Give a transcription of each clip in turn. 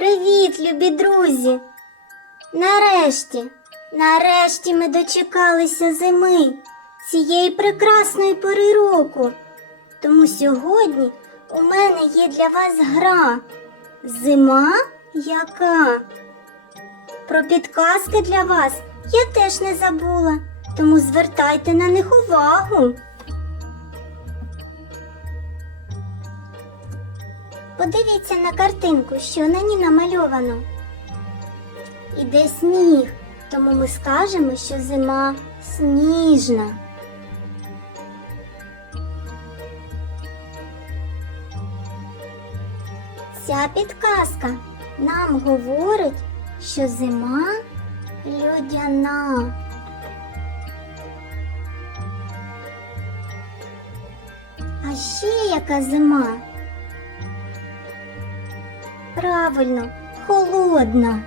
Привіт, любі друзі! Нарешті, нарешті ми дочекалися зими, цієї прекрасної пори року. Тому сьогодні у мене є для вас гра. Зима яка? Про підказки для вас я теж не забула, тому звертайте на них увагу. Подивіться на картинку, що на ній намальовано. Іде сніг, тому ми скажемо, що зима сніжна. Ця підказка нам говорить, що зима льодяна. А ще яка зима? Правильно, холодна.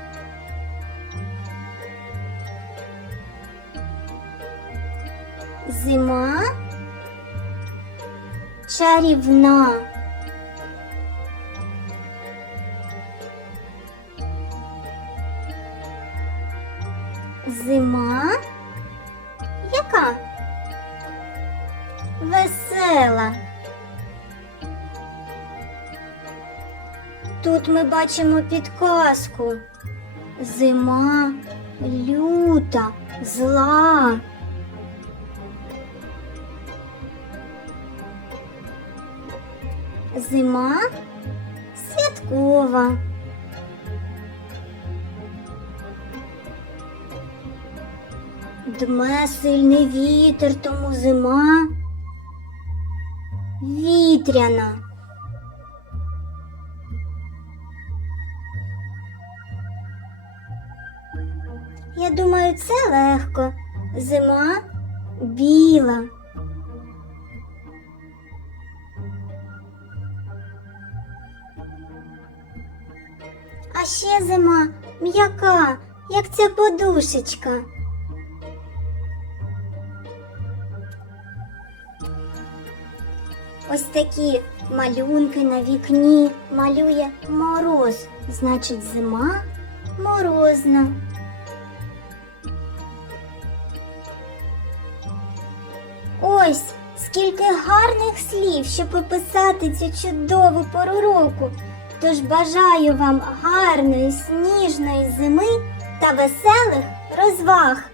Зима чарівна. Зима яка? Весела. Тут ми бачимо підказку. Зима люта, зла. Зима святкова. Дме сильний вітер, тому зима вітряна. Я думаю, це легко. Зима біла. А ще зима м'яка, як ця подушечка. Ось такі малюнки на вікні малює мороз. Значить, зима морозна. Ось скільки гарних слів, щоб описати цю чудову пору року. Тож бажаю вам гарної сніжної зими та веселих розваг.